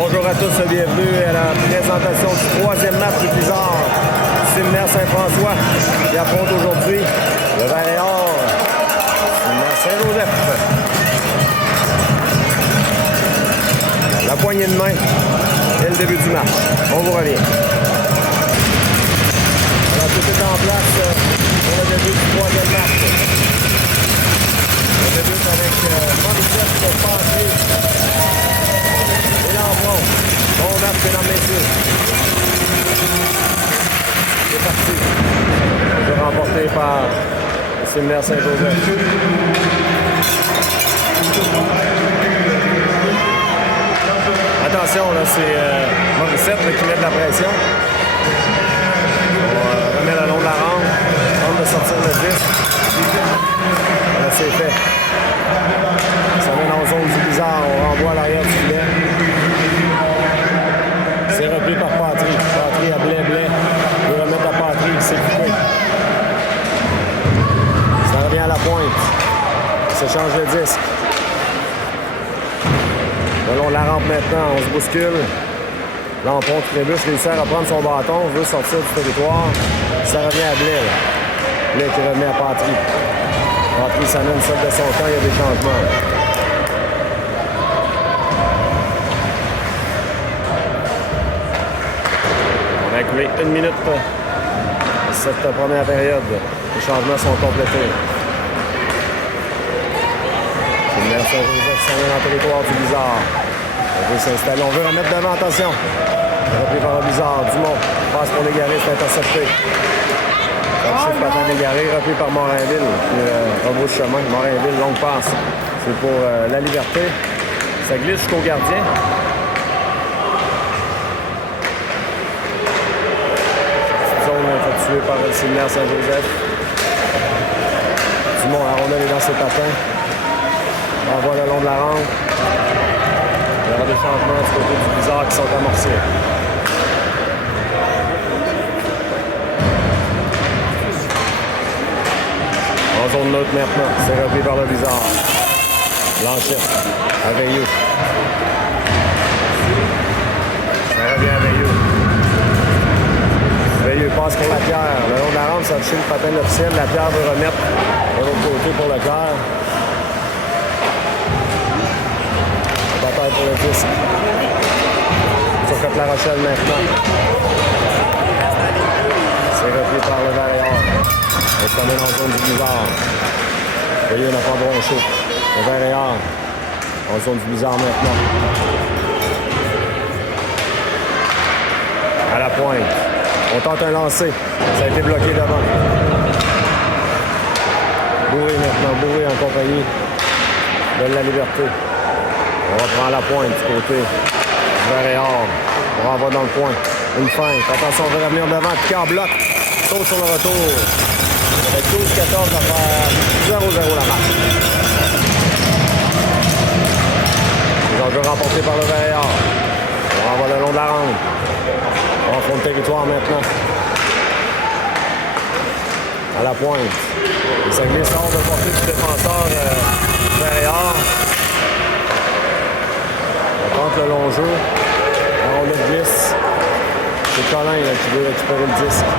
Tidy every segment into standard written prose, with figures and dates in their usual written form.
Bonjour à tous, bienvenue à la présentation du troisième match du Blizzard du séminaire Saint-François qui affronte aujourd'hui le Vert-et-Or, séminaire Saint-Joseph. La poignée de main et le début du match. On vous revient. Alors tout est en place pour le début du troisième match. On débute avec Morissette Passé. Et l'enfant. Bon match, mesdames, messieurs. C'est parti. Jeu remporté par le séminaire Saint-Joseph. Attention, là, c'est Morissette qui met de la pression. On remet le long de la rampe. Tente de sortir le disque. Là, c'est fait. Ça mène en zone du Blizzard. On renvoie à l'arrière du filet. C'est repris par Patry. Patry à blé-blé. Il veut remettre à Patry. C'est coupé. Ça revient à la pointe. Ça change le disque. Le long de la rampe maintenant. On se bouscule. Lampon qui trébuche, réussit à reprendre son bâton. Veut sortir du territoire. Ça revient à Blé. Blé qui remet à Patry. Patry s'amène celle de son camp. Il y a des changements. On a écoulé 1 minute cette première période. Les changements sont complétés. Le maire Saint-Joseph s'en vient dans le territoire du Blizzard. On veut s'installer. On veut remettre devant. Attention. Repris par le Blizzard. Dumont passe pour l'égaré. C'est intercepté. Le patin d'égaré. Repris par Morinville. Puis rebrousse chemin. Morinville, longue passe. C'est pour la liberté. Ça glisse jusqu'au gardien. Tué par le séminaire Saint-Joseph. Dumont, la rondelle est dans ses patins. On envoie le long de la rampe. Il y aura des changements du côté du Blizzard qui sont amorcés. En zone neutre maintenant, c'est repris par le Blizzard. Blanchette, à Veilleux. Ça revient à Veilleux. Veilleux passe pour la pierre. Le long de la rampe, ça a touché le patin de l'officiel. La pierre veut remettre de l'autre côté pour le cœur. Bataille pour le disque. Sur Côte-La Rochelle maintenant. C'est repris par le Vert-et-Or. On se mène en zone du Blizzard. Veilleux n'a pas bronché. Le Vert-et-Or en zone du Blizzard maintenant. À la pointe. On tente un lancer. Ça a été bloqué devant. Bourré maintenant. Bourré en compagnie de la liberté. On reprend la pointe du côté du Vert-et-Or. On renvoie dans le point. Une feinte. Attention, on veut revenir devant. Picard bloc. Saute sur le retour. Avec 12-14 à faire 0-0 la marque. Les enjeux remportés par le Vert-et-Or. On renvoie le long de la rampe. On prend le territoire maintenant. À la pointe. Les Saguenay sortent de portée du défenseur Vert-et-Or. On tente le long jeu. On le glisse. C'est Colin là, qui veut récupérer le disque.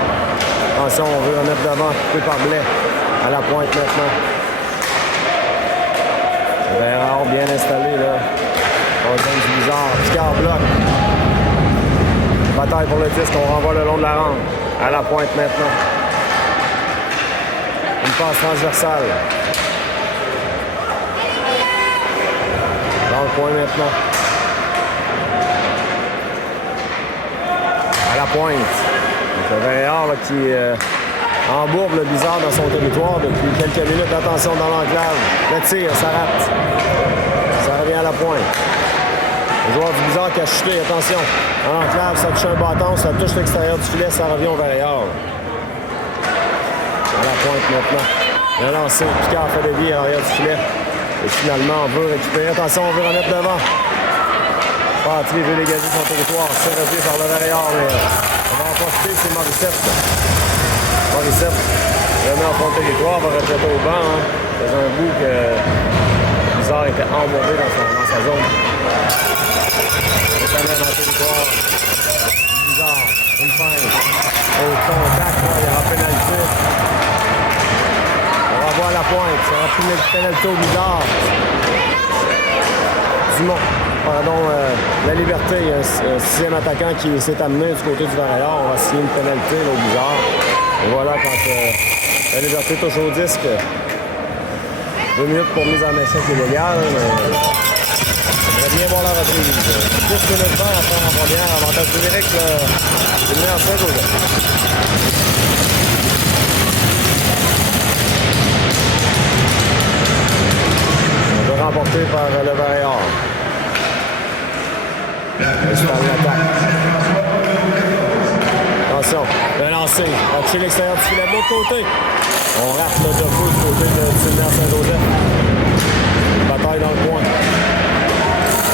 Attention, on veut remettre devant. Coupé par Blais. À la pointe maintenant. Vert-et-Or bien installé là. On zone du Blizzard. Picard bloc. Bataille pour le disque, on renvoie le long de la rampe. À la pointe maintenant. Une passe transversale. Dans le point maintenant. À la pointe. Donc le Vert-et-Or qui embourbe le Blizzard dans son territoire depuis quelques minutes. Attention dans l'enclave. Le tir, ça rate. Ça revient à la pointe. Le joueur du Blizzard qui a chuté, attention. En enclave, ça touche un bâton, ça touche l'extérieur du filet, ça revient au Vert-et-Or. À la pointe maintenant. Un lancé, Picard fait dévier à l'arrière du filet. Et finalement, on veut récupérer. Attention, on veut remettre devant. Patry veut dégager son territoire. C'est repris par le Vert-et-Or, mais on va en profiter, c'est Morissette. Morissette remet en fond de territoire, va retraiter au banc. Hein. C'est un bout que Blizzard était embourbé dans sa zone. victoire. Bizarre. Une fin. Au contact, là, il y aura pénalité. On va voir la pointe. Ça aura pénalité au Bizarre. Dumont. Pardon, la Liberté. Il y a un sixième attaquant qui s'est amené du côté du Varéor. On va signer une pénalité là, au Bizarre. Et voilà, quand la Liberté touche au disque. 2 minutes pour mise en échec illégale. J'aimerais bien voir la reprise. 10 minutes 20 à faire en première. Avantage numérique, c'est le meilleur fait aujourd'hui. On va remporté par le Varéor. C'est en attaque. Attention, le lancer. Chez l'extérieur du filet de l'autre côté. On rate le debout du côté de Sylvain Saint-Joseph. Bataille dans le coin.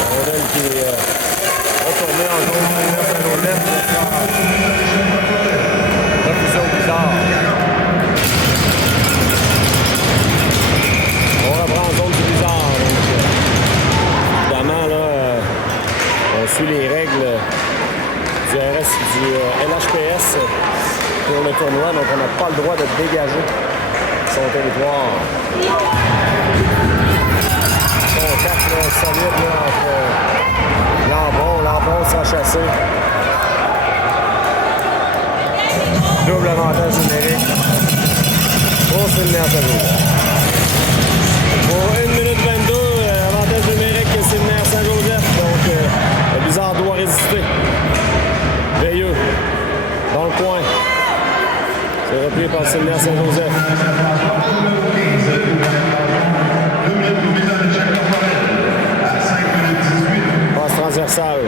Rondel qui est retourné en zone de Sylvain Saint-Joseph. Refusé au Bizarre. On reprend en zone du Bizarre. Donc, évidemment, là, on suit les règles du LHPS pour le tournoi, donc on n'a pas le droit de dégager son territoire. Contact là, solide là, entre Lambron sans chasser. Double avantage numérique pour Sylvain Saint-Joseph. Pour 1 minute 22, avantage numérique que Sylvain Saint-Joseph, donc le Bizarre doit résister. Veilleux, dans le coin. C'est repris par Sylvain Saint-Joseph. Passe transversale.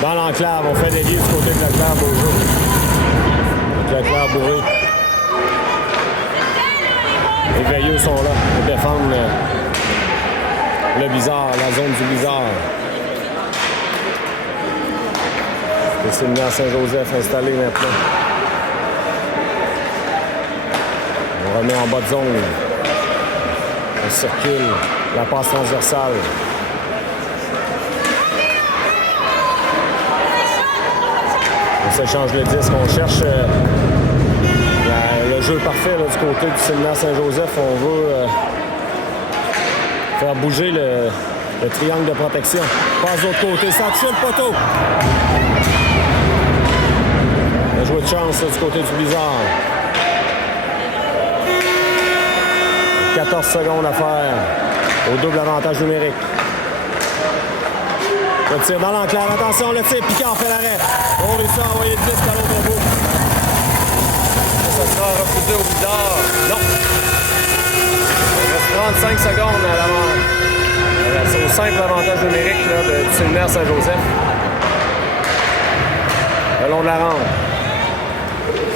Dans l'enclave, on fait des livres du côté de l'enclave au jeu. L'enclave bourré. Les veilleux sont là pour défendre le Bizarre, la zone du Bizarre. C'est Sylvain Saint-Joseph installé maintenant. On remet en bas de zone. On circule. La passe transversale. On s'échange le disque. On cherche le jeu parfait là, du côté du Sylvain Saint-Joseph. On veut faire bouger le triangle de protection. Passe de l'autre côté. Ça tue le poteau. On a joué de chance là, du côté du Bizarre. 14 secondes à faire au double avantage numérique. Le tir dans l'enclave. Attention, le tir Picard fait l'arrêt. On réussit à envoyer le disque à l'autre bout. Ça sera refusé au Bizarre. Non. Il reste 35 secondes à l'avant. C'est au simple avantage numérique là, de Sylvain Saint-Joseph. Le long de la rampe.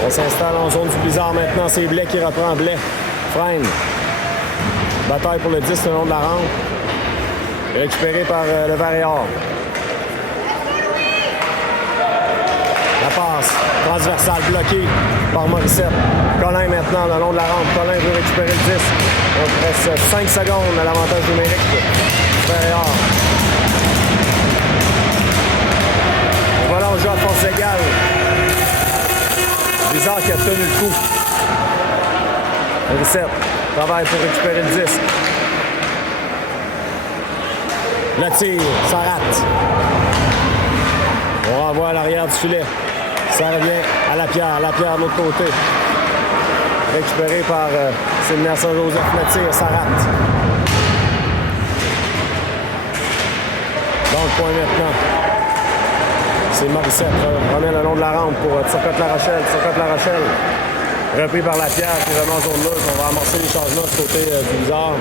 On s'installe en zone du Bizarre maintenant. C'est Blais qui reprend. Blais freine. Bataille pour le 10 le long de la rampe. Récupéré par le Varéor. La passe transversale bloquée par Morissette. Colin maintenant le long de la rampe. Colin veut récupérer le 10. Donc il reste 5 secondes à l'avantage numérique du Varéor. Voilà, on joue à force égale. Bizarre qui a tenu le coup. Morissette travaille pour récupérer le disque. Le tir, ça rate. On renvoie à l'arrière du filet. Ça revient à Lapierre. Lapierre de l'autre côté. Récupéré par Sylvain Saint-Joseph. Le tir, ça rate. Dans le coin maintenant. C'est Morissette. Remet le long de la rampe pour Turcotte-La Rochelle. Turcotte-La Rochelle. Repris par Lapierre qui remet en zone neutre. On va amorcer les changements du côté du Bizarre.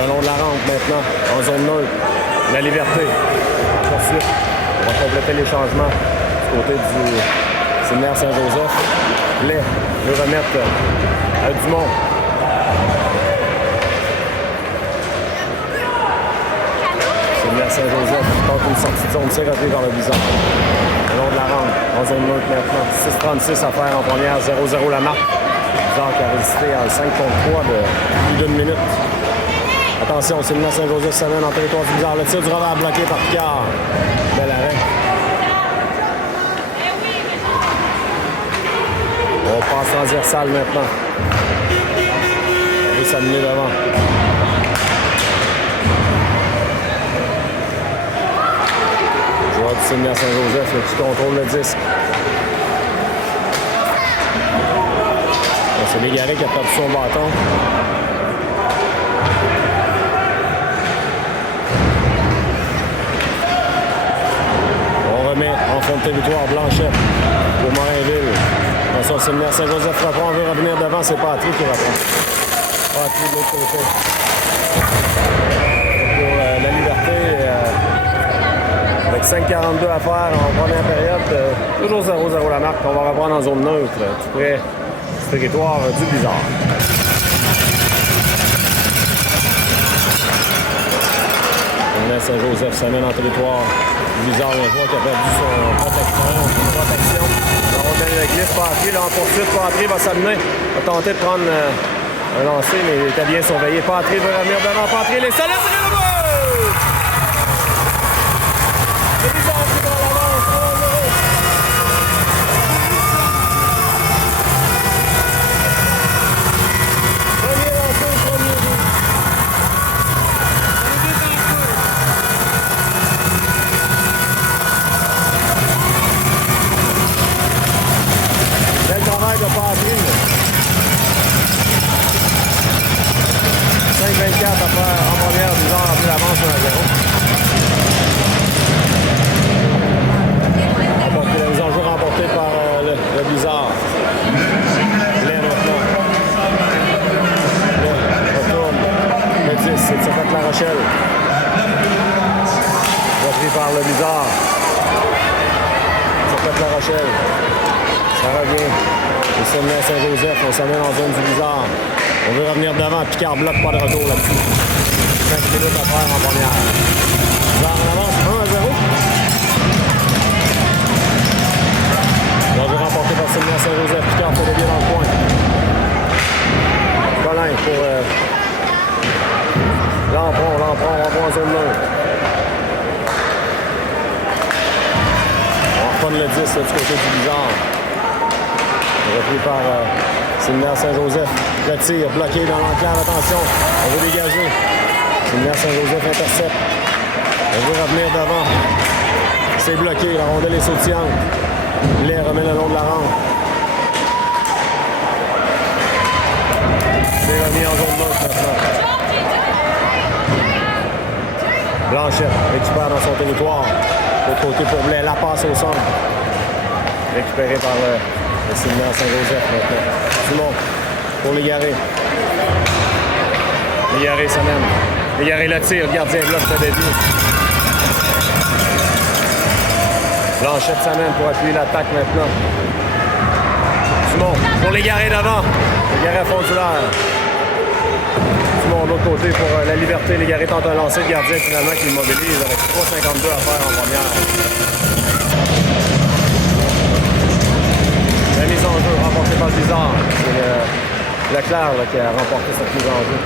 Le long de la rampe maintenant, en zone neutre. La Liberté. Ensuite, on va compléter les changements du côté du Sylvain Saint-Joseph. Blais veut remettre à Dumont. Sylvain Saint-Joseph tente une sortie de zone, c'est repris par le Bizarre. Le long de la rampe, en zone neutre maintenant. 6,36 à faire en première, 0-0 la marque. Bizarre qui a résisté à 5 contre 3 de plus d'une minute. Attention, c'est le Saint-Joseph qui s'amène en territoire du bizarre. Le tir du revers bloqué par Picard. Bel arrêt. On passe transversal maintenant. On veut s'amener devant. Joueur du Séminaire Saint-Joseph qui contrôle le disque. C'est Légaré qui a perdu son bâton. On remet en fond de territoire Blanchette pour Morinville. Attention, c'est le Saint-Joseph reprend. On veut revenir devant, c'est Patrick qui reprend. Patrick de l'autre côté. Pour la Liberté, avec 5,42 à faire en première période, toujours 0-0 la marque. On va reprendre en zone neutre, tout près du territoire du Blizzard. Saint-Joseph s'amène en territoire du Blizzard. Un joueur qui a perdu son protection. On donne le glisse Patry. Là, en poursuite, Patry va s'amener. Va tenter de prendre un lancer, mais il était bien surveillé. Patry veut revenir devant. Patry, les soleils, c'est le but! Le Blizzard qui prend l'avance. 1-0. Premier lancer, premier but. Bel travail de Patry. 5-24 à faire en première, Blizzard a pris l'avance 1-0. Donc, les enjeux remportés par le Blizzard. L'air maintenant. Là, retourne. Le 10, c'est ça fait La Rochelle. Repris par le Blizzard. Ça fait La Rochelle. Ça revient. Le Séminaire Saint-Joseph, on s'amène en zone du Blizzard. On veut revenir devant. Picard bloque pas de retour là-dessus. 5 minutes à faire en première. Blizzard en avance 1-0. On veut remporter par Séminaire Saint-Joseph. Picard fait le bien dans le coin. Colin pour Lampron, on va en zone neutre. On reprend le 10 là, du côté du Blizzard. Repris par Séminaire Saint-Joseph. Le tir bloqué dans l'enclave. Attention, on veut dégager. Séminaire Saint-Joseph intercepte. On veut revenir devant. C'est bloqué. La rondelle est sautillante. L'air remet le long de la rampe. C'est remis en zone neutre maintenant. Blanchette récupère dans son territoire. L'autre côté pour Blais. La passe au centre. Récupéré par le Séminaire Saint-Joseph maintenant. Simon pour Légaré. Légaré s'amène. Légaré le tire. Le gardien bloque le début. Blanchette s'amène pour appuyer l'attaque maintenant. Simon pour Légaré devant. Légaré à fond du l'air. Simon de l'autre côté pour la Liberté. Légaré tente un lancer de gardien finalement qui immobilise avec 3,52 à faire en première. La mise en jeu remportée par le Blizzard. C'est Leclerc là, qui a remporté cette mise en jeu.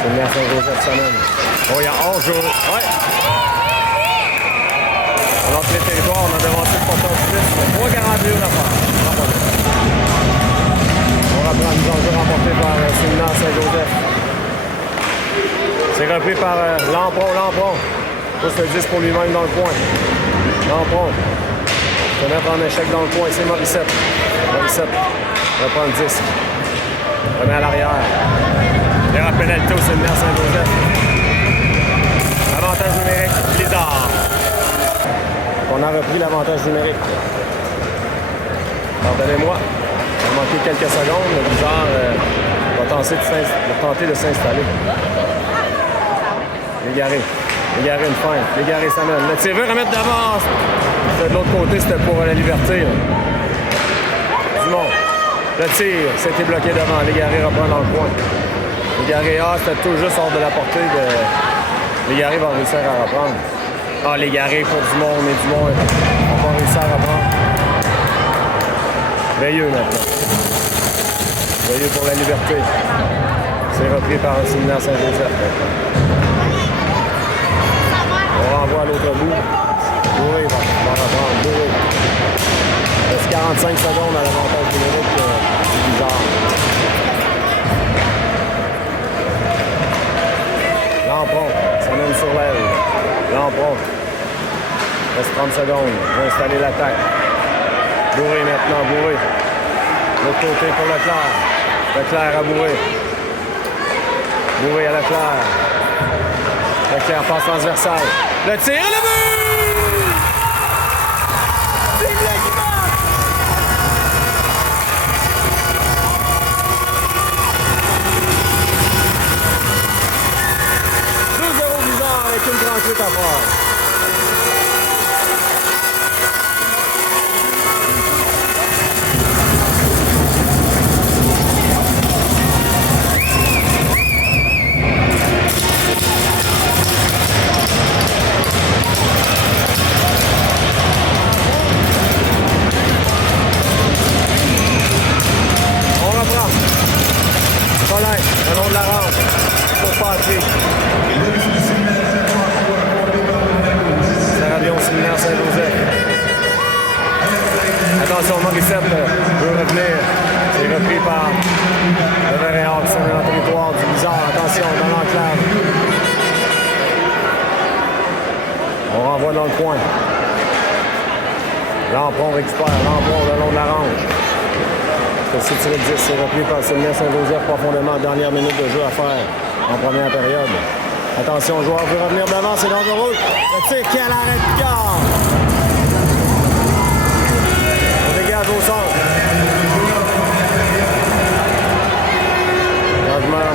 C'est le maire Saint-Joseph semaine. Oh, il y a 11 jours. Ouais. On entre les territoires, on a devancé le porteur du 3,41 à faire. On reprend la mise en jeu remportée par Séminaire Saint-Joseph. C'est repris par Lampron. Pousse le 10 pour lui-même dans le coin. Lampron. Se mettre en échec dans le coin, c'est Morissette. Morissette reprend le disque. Remet à l'arrière. Il y aura pénalité au Séminaire Saint-Joseph. Avantage numérique, Blizzard. On a repris l'avantage numérique. Pardonnez-moi. Il a manqué quelques secondes. Le Blizzard va tenter de s'installer. Légaré. Légaré une fin. Légaré s'amène. Le tir veut remettre d'avance. De l'autre côté, c'était pour la Liberté. Dumont. Le tir, c'était bloqué devant. Légaré reprend dans le coin. Légaré, c'était tout juste hors de la portée de... Légaré va réussir à reprendre. Légaré pour Dumont, mais Dumont va réussir à reprendre. Veilleux maintenant. Veilleux pour la Liberté. C'est repris par le séminaire Saint-Joseph. On renvoie à l'autre bout. Bourré va reprendre. Bourré. Il reste 45 secondes à l'avantage numérique. C'est bizarre. Lampron, ça mène sur l'aile. Lampron. Il reste 30 secondes. Il va installer l'attaque. Bourré maintenant, Bourré. L'autre côté pour Leclerc. Leclerc à Bourré. Bourré à Leclerc. Leclerc passe transversale. Le tir et le but! C'est là qui marque! Bizarre avec une 38 à faire. Le long de la rampe pour passer. Sarabion, séminaire Saint-Joseph. Attention, Morissette veut revenir. C'est repris par le Verréal qui s'en est dans le territoire du Bizarre. Attention, dans l'enclave. On renvoie dans le coin. Lampron récupère. Lampron le long de la range. C'est tiré de 10, c'est repris par le séminaire Saint-Joseph profondément. Dernière minute de jeu à faire en première période. Attention, le joueur veut revenir devant, c'est dangereux. Le tir qui a l'arrêt de Picard. On dégage au centre. Changement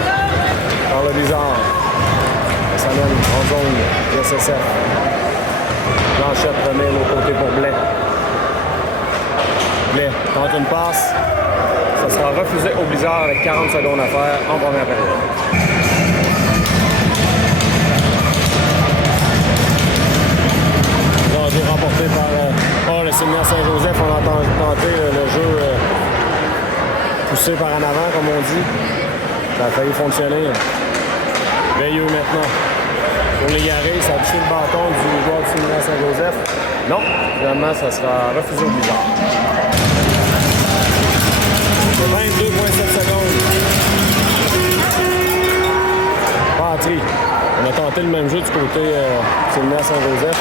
par le Bizarre. Ça mène en zone du SSF. Blanchette remet l'autre côté pour Blais. Blais tente une passe. Ça sera refusé au Blizzard avec 40 secondes à faire en première période. Rendu remporté par le séminaire Saint-Joseph. On a tenté le jeu poussé par en avant, comme on dit. Ça a failli fonctionner. Veilleux maintenant. Pour les garer, ça a touché le bâton du joueur du séminaire Saint-Joseph. Non, finalement, ça sera refusé au Blizzard. 22,7 secondes. Patry. On a tenté le même jeu du côté séminaire Saint-Joseph.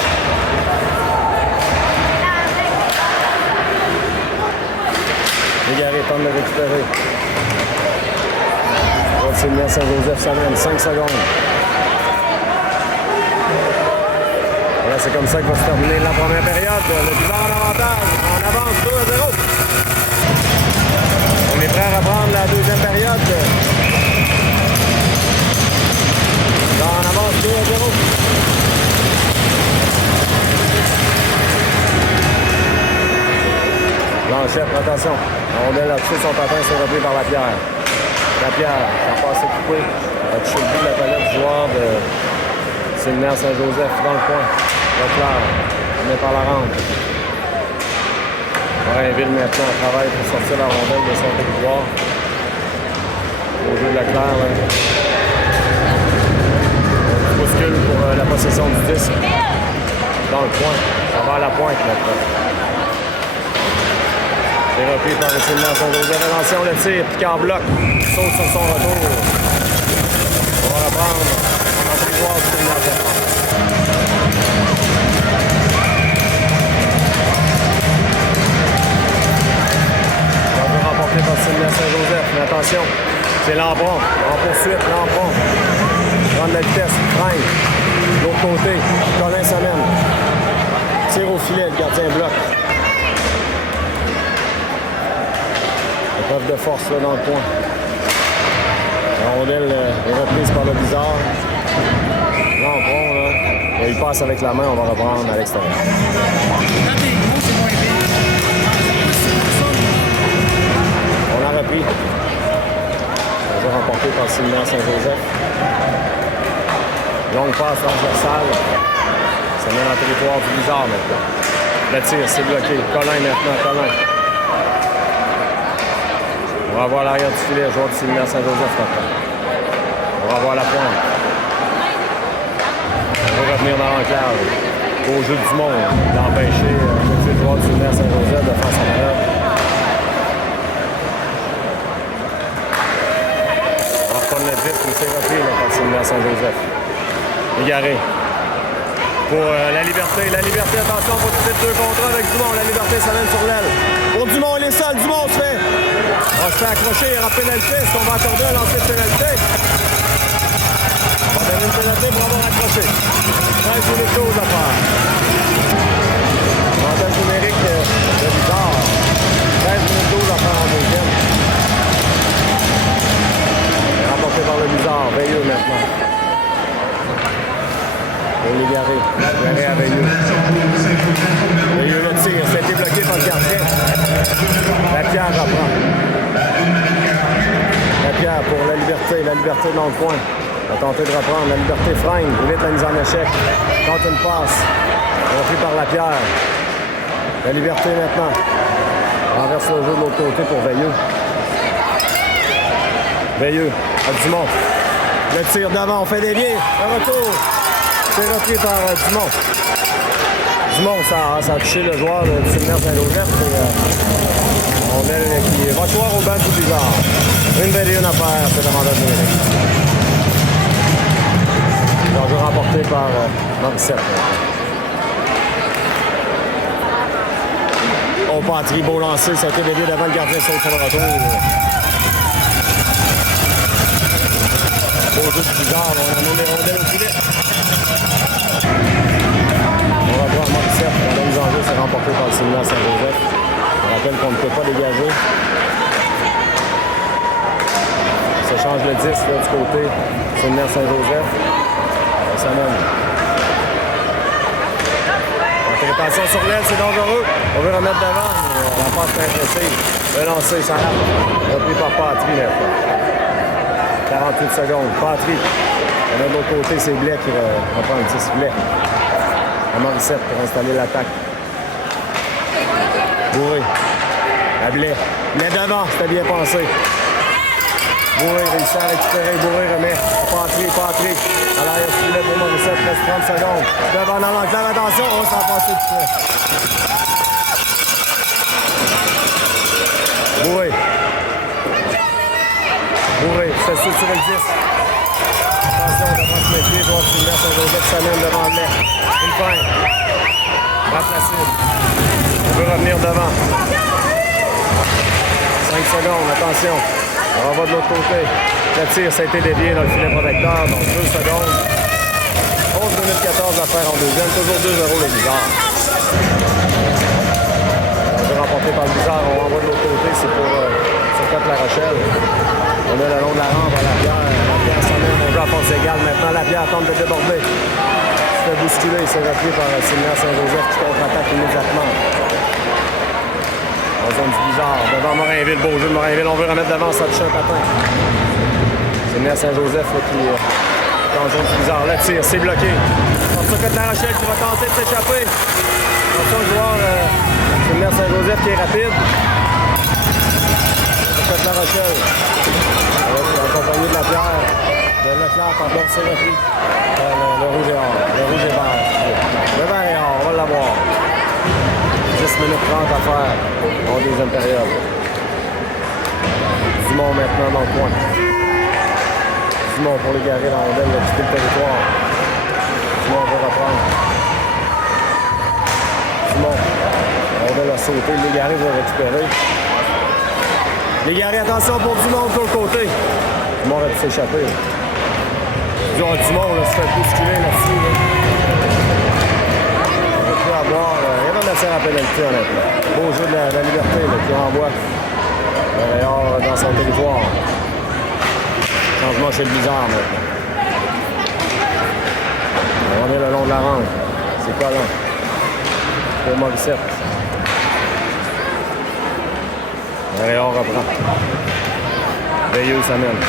Légaré tente de récupérer. Le séminaire Saint-Joseph, ça mène 5 secondes. Voilà, c'est comme ça que va se terminer la première période. Le Bizarre en avantage. On avance 2-0. On est prêt à reprendre la deuxième période. Là, on avance 2-0. Blanchette, attention. La rondelle là-dessus, son patin s'est repris par la pierre. La pierre, en passé coupé, a touché le bout de la palette du joueur de séminaire Saint-Joseph dans le coin. Leclerc, on est par la rampe. Rainville maintenant travaille pour sortir la rondelle de son territoire. Au jeu de Leclerc. On bouscule pour la possession du disque. Dans le coin. Ça va à la pointe maintenant. C'est repris par le séminaire Saint-Joseph. Attention, le tir. Picard bloc. Saute sur son retour. On va reprendre en territoire du séminaire Saint-Joseph. Remporté par le séminaire Saint-Joseph. Mais attention, c'est Lampron. En poursuite, Lampron. Prendre la vitesse, freine. De l'autre côté, Colin s'amène. Tire au filet, le gardien bloque. Épreuve de force là, dans le coin. La rondelle est reprise par le Bizarre. Lampron, là, il passe avec la main, on va reprendre à l'extérieur. On a repris. On va remporter par le séminaire Saint-Joseph. Longue passe transversale. Ça mène dans le territoire du Bizarre maintenant. Le tir, c'est bloqué. Colin maintenant, Colin. On va voir l'arrière du filet, joueur du séminaire Saint-Joseph maintenant. On va voir la pointe. On va revenir dans l'enclave. Au jeu du monde, d'empêcher le joueur du Séminaire Saint-Joseph de faire sa manœuvre. On va reprendre le 10, mais c'est repris là, par le Séminaire Saint-Joseph. Égaré. Pour la liberté, attention, pour tout de 2 contre 1 avec Dumont. La liberté s'amène sur l'aile. Pour Dumont, il est seul. Dumont se fait. On se fait accrocher, il y aura pénalité. Est-ce qu'on va accorder un lancer de pénalité? On va donner une pénalité pour avoir accroché. 13 minutes 12 à faire. Avantage numérique de Bizarre. 13 minutes 12 à faire en deuxième. Rapporté par le Bizarre. Veilleux maintenant. On est garé. Garé à Veilleux. Veilleux le tir. Ça a été bloqué par le gardien. Lapierre reprend. Lapierre pour la liberté. La liberté dans le coin. A tenté de reprendre. La liberté freine. Évite la mise en échec. Tente une passe. Repris par Lapierre. La liberté maintenant. Renverse le jeu de l'autre côté pour Veilleux. Veilleux. À Dumont. Le tir devant. On fait des liens. Un retour. C'est repris par Dumont. Dumont, ça a touché le joueur du Séminaire Saint-Joseph. On est qui va choir au banc du Bizarre. Une belle et une affaire, c'est l'avantage numérique. L'enjeu remporté par Morissette. Oh, Patry, beau lancé, ça a été dévié devant le gardien sur le retour. Beau jeu du Bizarre, on a nommé rondelles au filet. On va voir Morissette. La mise en jeu, c'est remporté par le Séminaire Saint-Joseph. Je rappelle qu'on ne peut pas dégager. Ça change le 10 là, du côté du Séminaire Saint-Joseph. Ça mène. Attention sur l'aile, c'est dangereux. On veut remettre devant. La passe est impressive. Le lancer, ça rate. Repris par Patry maintenant. 48 secondes. Patry. On a de l'autre côté, c'est Blais qui reprend le 10 Blais. À Morissette pour installer l'attaque. Bourré. À Blais. Blais devant, c'était bien pensé. Bourré réussit à récupérer. Bourré remet. Patry. À l'arrière du filet pour Morissette. Reste 30 secondes. Devant dans l'enclave. Attention, on s'en passe tout de suite. Bourré. C'est sûr sur le 10. Attention, devant se méfier. Voir si le Saint-Joseph s'amène devant le net. Une fin. Remplacé. On veut revenir devant. 5 secondes, attention. On va de l'autre côté. Le tir, ça a été dévié dans le filet protecteur. Donc 2 secondes. 11 minutes 14 à faire en deuxième. Toujours 2-0 le Bizarre. On veut remporter par le Bizarre. On renvoie de l'autre côté. C'est pour La Rochelle. On est le long de la rampe à Lapierre. Lapierre s'amène. On joue à force égale. Maintenant, Lapierre tente de déborder. Il se fait bousculer. Il s'est repris par le Séminaire Saint-Joseph qui contre-attaque immédiatement. En zone du Bizarre. Devant Morainville. Beau jeu de Morainville. On veut remettre devant. Ça touche un patin. Séminaire Saint-Joseph qui est en zone du Bizarre. Le tir, c'est bloqué. Comme ça, La Rochelle qui va tenter de s'échapper. Attention, le joueur Séminaire Saint-Joseph qui est rapide. La Rochelle. Accompagné de Lapierre. De Leclerc, pardon, c'est repris. Le rouge est or. Le rouge est vert. Le vert est or, on va l'avoir. 10 minutes 30 à faire en deuxième période. Dumont maintenant dans le coin. Dumont pour les garer dans l'ondelle, le quitter le territoire. Dumont va reprendre. Dumont. L'ondelle a sauté, les garés vont récupérer. Les garés, attention pour Dumont de l'autre côté. Dumont aurait pu s'échapper. Dumont, là, se fait bousculer là-dessus. Là. On va plus avoir. Il y a même assez à pénalité, honnêtement. Beau jeu de la liberté là, qui renvoie Montréal dans son territoire. Changement chez le Bizarre maintenant. On est le long de la rampe. C'est pas long. Pour Morissette. Montréal reprend. Veilleux s'amène.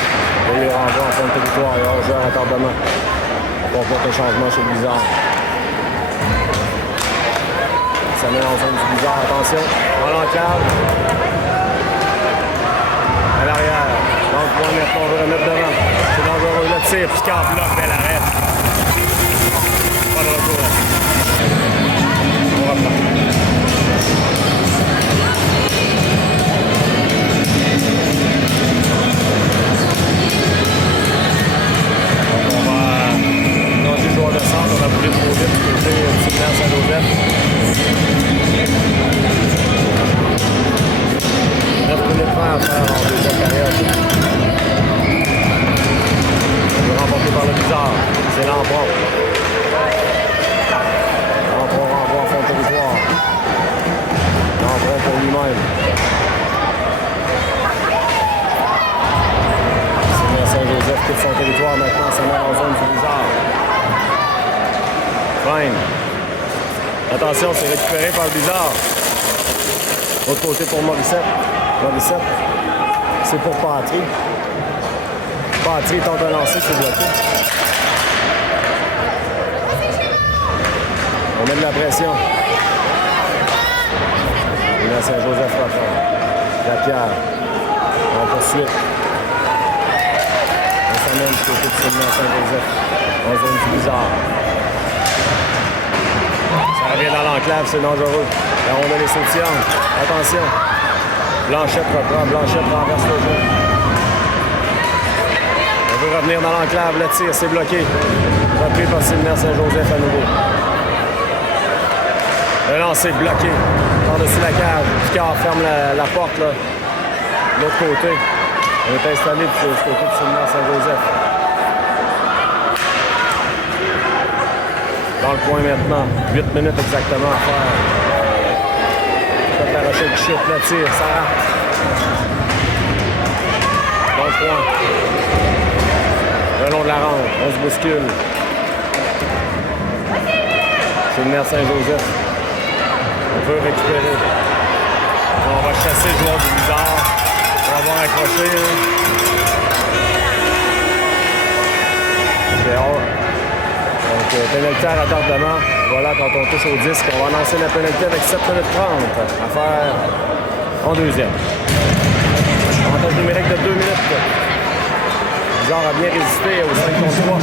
Veilleux renvoie en son territoire et on joue à retardement. On porte un changement chez le Bizarre. Ça met en zone du Bizarre. Attention. Dans l'enclave. À l'arrière. Dans le point, maintenant, on veut remettre devant. C'est dangereux. Le tir, piquant bloc, bel arrêt. Pas de retour. On reprend. Donc on va changer le joueur de centre. On a bougé trop vite du côté du Sylvain Saint-Joseph. 9 minutes 20 à faire en deuxième période. Remporté par le bizarre. C'est Lampron. Lampron renvoie en fond de territoire. Lampron pour lui-même. Sylvain Saint-Joseph quitte son territoire maintenant. Ça met en zone du bizarre. Fine. Attention, c'est récupéré par le bizarre. Autre côté pour Morissette. Morissette. C'est pour Patry. Patry tente de lancer, c'est bloqué. On met de la pression. Et là, Saint-Joseph reprend. Lapierre. En poursuite. On s'amène du côté de Saint-Joseph. En zone du bizarre. Ça revient dans l'enclave, c'est dangereux. La rondelle est sautillante. Attention. Blanchette reprend. Blanchette renverse le jeu. On veut revenir dans l'enclave. Le tir, c'est bloqué. Repris par Sylvain Saint-Joseph à nouveau. Le lancer bloqué. Par-dessus la cage. Picard ferme la porte là. De l'autre côté. On est installé du côté de Sylvain Saint-Joseph. Dans le coin maintenant. 8 minutes exactement à faire. La Rochelle qui chute, le tir, ça rate. Dans le coin. Le long de la rampe, on se bouscule. C'est le maire Saint-Joseph. On peut récupérer. On va chasser le joueur du bizarre pour avoir accroché. C'est hors. Donc, pénalité à retardement. Voilà, quand on touche au disque, on va lancer la pénalité avec 7 minutes 30 à faire en deuxième. Avantage numérique de 2 minutes. Bizarre a bien résisté au 5 contre 3.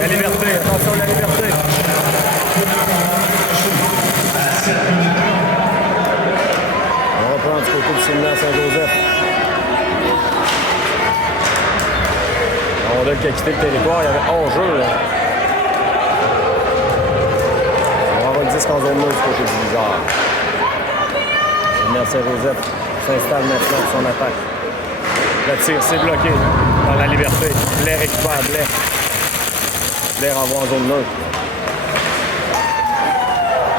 La liberté, attention la liberté. On reprend du côté du Sylvain Saint-Joseph. On a qui a quitté le territoire, il y avait hors-jeu là. En zone neutre du côté du bizarre. Sylvain Saint-Joseph s'installe maintenant pour son attaque. Le tir, c'est bloqué par la liberté. Blais récupère Blais. Blais renvoie en zone neutre.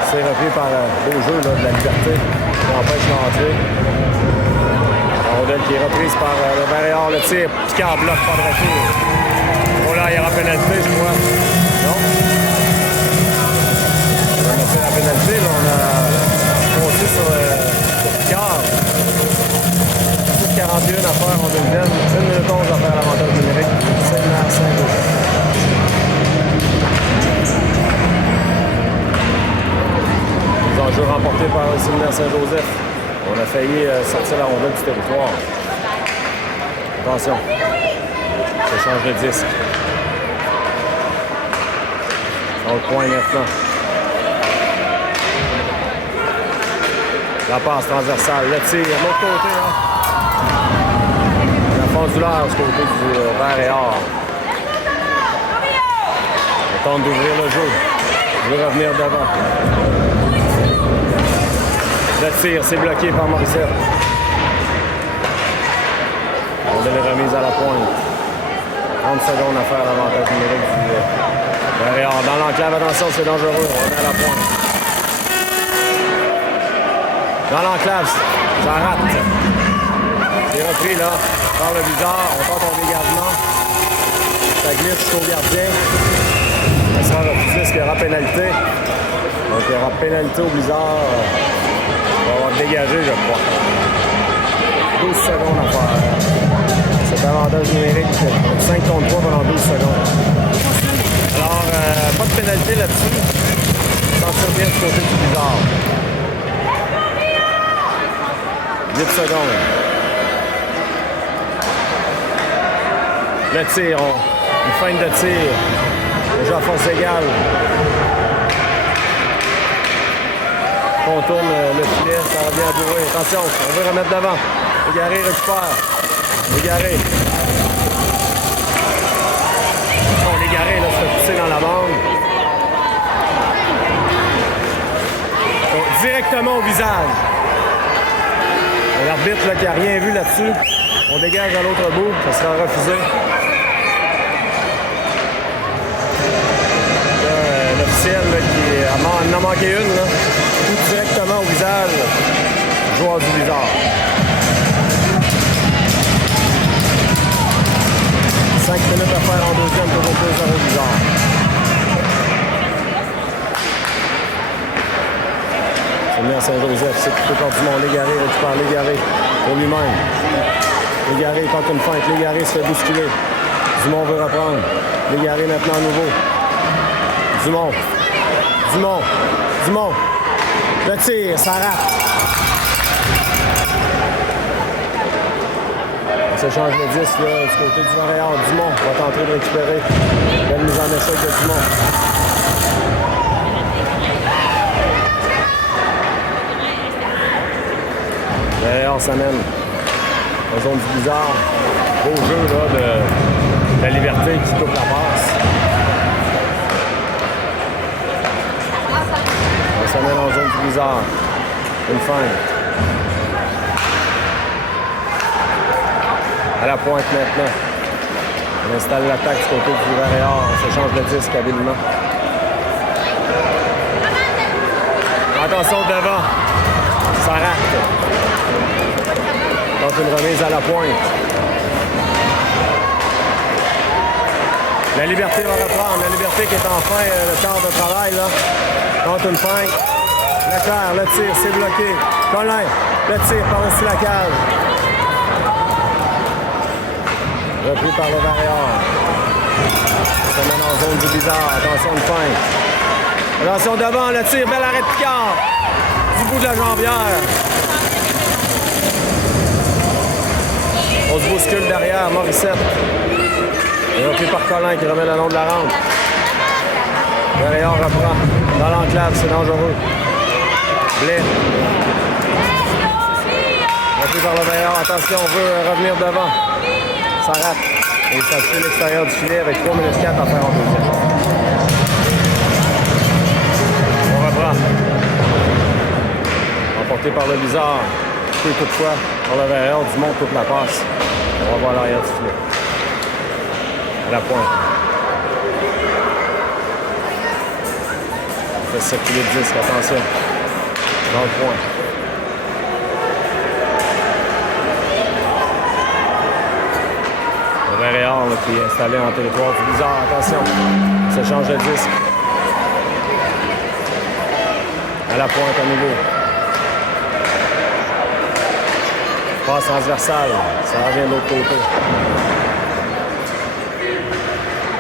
C'est repris par beau jeu là, de la liberté qui empêche l'entrée. La rondelle qui est reprise par le Varéor. Le tir, piquant bloc, pas de retour. Oh là, il y aura pénalité, je crois. Non? La pénalité, là, on a compté sur Picard. 41 à faire en deuxième. 1 minute 11 à faire l'avantage numérique. Sylvain Saint-Joseph. Les enjeux remportés par Sylvain Saint-Joseph. On a failli sortir la rondelle du territoire. Attention. Ça change de disque. Dans le coin maintenant. La passe transversale, le tir, de l'autre côté. Hein. La fondulaire du côté du vert et or. On tente d'ouvrir le jeu. Je veux revenir devant. Le tir, c'est bloqué par Morissette. On donne les remises à la pointe. 30 secondes à faire l'avantage numérique du vert et or. Dans l'enclave, attention, c'est dangereux. On est à la pointe. Dans l'enclave, ça rate. C'est repris là, par le bizarre. On tente un dégagement. Ça glisse jusqu'au gardien. Ça sera refusé, parce qu'il y aura pénalité. Donc il y aura pénalité au blizzard. On va avoir dégagé, je crois. 12 secondes à faire. Cet avantage numérique, 5 contre 3 pendant 12 secondes. Alors, pas de pénalité là-dessus. S'en tire bien du côté du blizzard. 8 secondes. Le tir, Une feinte de tir. Déjà à force égale. Contourne le filet, ça revient à bourrer. Attention, on veut remettre devant. Légaré récupère. Légaré. Bon, Légaré, là, se fait pousser dans la bande. Donc, directement au visage. L'arbitre qui n'a rien vu là-dessus. On dégage à l'autre bout, ça sera refusé. L'officiel qui en a manqué une, là. Tout directement au visage. Joueur du Blizzard. 5 minutes à faire en deuxième, toujours 2-0 Blizzard. C'est mis à Saint-Joseph, c'est coupé par Dumont. Légaré récupère Légaré pour lui-même. Légaré tente une feinte. Légaré se fait bousculer. Dumont veut reprendre. Légaré maintenant à nouveau. Dumont. Dumont. Dumont. Le tir, ça rate. On s'échange le 10 là, du côté du Montréal. Dumont va tenter de récupérer. Belle mise en échec de Dumont. Montréal s'amène. La zone du Blizzard. Beau jeu là, de la Liberté qui coupe la passe. On s'amène en zone du Blizzard. Une feinte. À la pointe maintenant. On installe l'attaque du côté du Montréal. On s'échange le disque habilement. Attention devant. Ça rate. Donc une remise à la pointe. La Liberté va reprendre. La Liberté qui est enfin le quart de travail. Là. Contre une feinte. Leclerc, le tir, c'est bloqué. Colin, le tir par-dessus la cage. Repris par le Varior. Ça mène en zone du Blizzard. Attention une feinte. Attention devant, le tir, bel arrêt de Picard. Du bout de la jambière. On se bouscule derrière, Morissette. Et repris par Colin qui remet le long de la rampe. Varior reprend. Dans l'enclave, c'est dangereux. Blais. Repris par le Varior. Attention, on veut revenir devant. Ça rate. Et ça fait l'extérieur du filet avec 3 minutes 4 à faire en deuxième. On reprend. Emporté par le Blizzard. Coupé toutefois par le Varior. Dumont coupe la passe. On va voir l'arrière du filet. À la pointe. On fait circuler le disque. Attention. Dans le point. Montréal qui est installé en territoire du Blizzard. Attention, ça change de disque. À la pointe à nouveau. Passe transversale, ça revient de l'autre côté.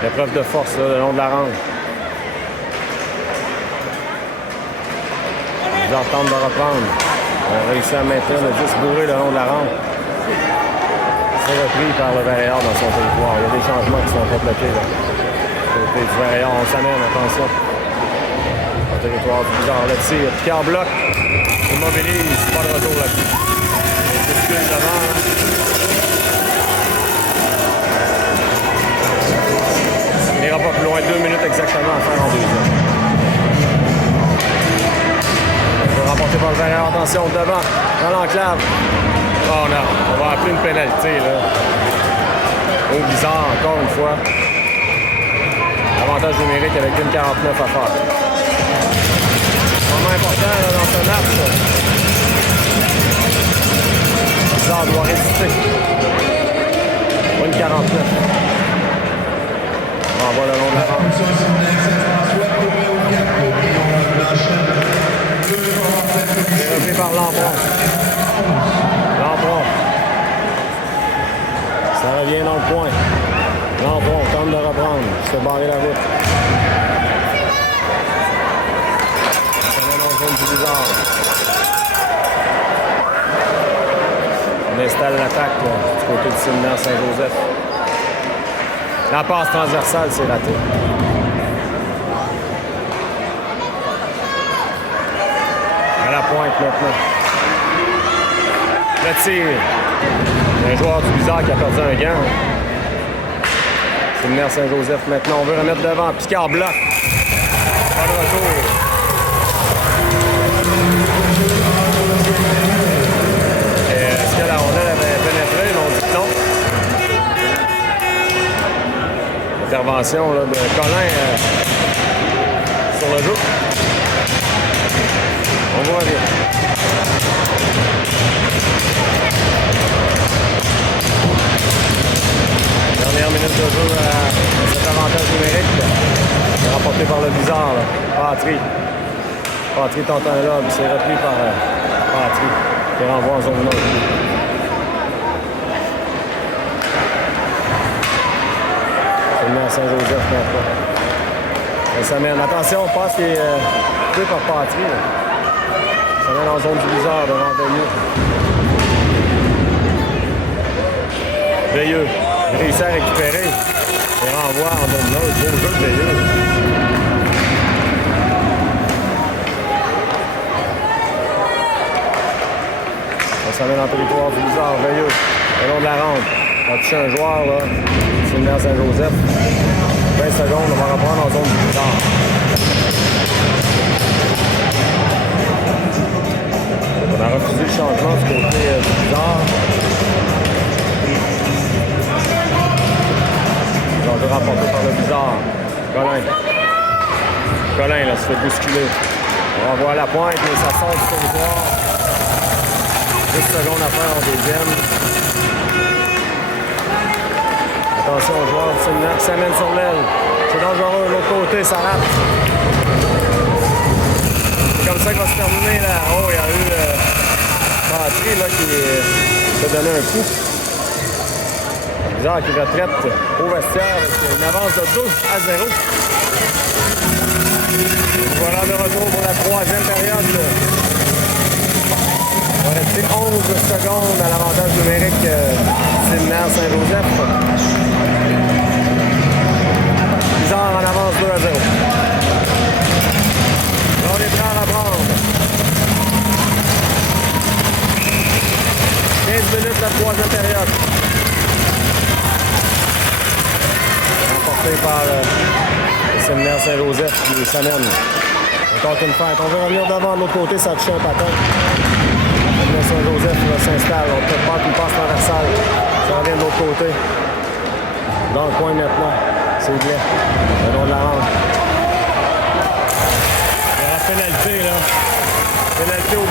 L'épreuve de force là, le long de la rampe. Blizzard tente de reprendre. On a réussi à maintenir le disque bourré le long de la rampe. Repris par le Varior dans son territoire. Il y a des changements qui sont complétés. Là. Côté du Varior, on s'amène, attention. Au territoire du Blizzard, le tir. Picard bloque. Immobilise. Pas de retour là-dessus. Bouscule devant. Il n'ira pas plus loin. 2 minutes exactement à faire en deuxième. Remporté par le Varior. Attention, devant. Dans l'enclave. Oh non, on va appeler une pénalité là. Au Blizzard, encore une fois. Avantage numérique avec 1,49 à faire. Moment important là, dans ce match. Blizzard doit résister. 1,49. On envoie le long de la rampe. C'est repris par Lambron. Lambron. Ça revient dans le coin. Lambron tente de reprendre. Il se fait barrer la route. Ça mène en zone du Blizzard. On installe l'attaque du côté du séminaire Saint-Joseph. La passe transversale, c'est raté. À la pointe maintenant. Le tir. Un joueur du Bizarre qui a perdu un gant. Séminaire Saint-Joseph maintenant. On veut remettre devant. Picard bloc. Pas de retour. Est-ce que la rondelle avait pénétré? On dit non. Intervention là, de Colin sur le jeu. On voit bien. Dernière minute de jeu à cet avantage numérique. Remporté par le Bizarre. Patry. Patry tente un lob. C'est repris par Patry. Qui renvoie en zone neutre. Saint-Joseph maintenant. Ça mène. Attention, on passe qui est tué par Patry. Ça mène en zone du Bizarre devant Veilleux. Veilleux. Il réussit à récupérer. Et renvoie en zone neutre. Beau jeu de Veilleux. Ça mène en territoire du Bizarre. Veilleux. Le long de la rampe. On a touché un joueur là. Séminaire Saint-Joseph. 20 secondes, on va reprendre en zone du Bizarre. On a refusé le changement du côté du Bizarre. Ils ont été rapportés par le Bizarre. Colin. Colin, là, se fait bousculer. On renvoie à la pointe, mais ça sort du territoire. 10 secondes à faire en deuxième. Attention aux joueurs du Séminaire qui s'amène sur l'aile. C'est dangereux. De l'autre côté, ça rate. C'est comme ça que va se terminer là. Oh, il y a eu Patry là qui a donné un coup. Bizarre qui retraite au vestiaire. Une avance de 2-0. Voilà de retour pour la troisième période. Il va rester 11 secondes à l'avantage numérique Séminaire Saint-Joseph. Bizarre en avance 2-0. Là, on est prêt à reprendre. 15 minutes la troisième période. Remporté par le Séminaire Saint-Joseph qui s'amène. Encore une fête. On veut revenir devant de l'autre côté, ça a touché un patin. Saint-Joseph s'installe. On prépare une passe transversale. Ça revient de l'autre côté. Dans le coin maintenant. C'est bien. Le long de la rampe. Il y a la pénalité, là. Pénalité au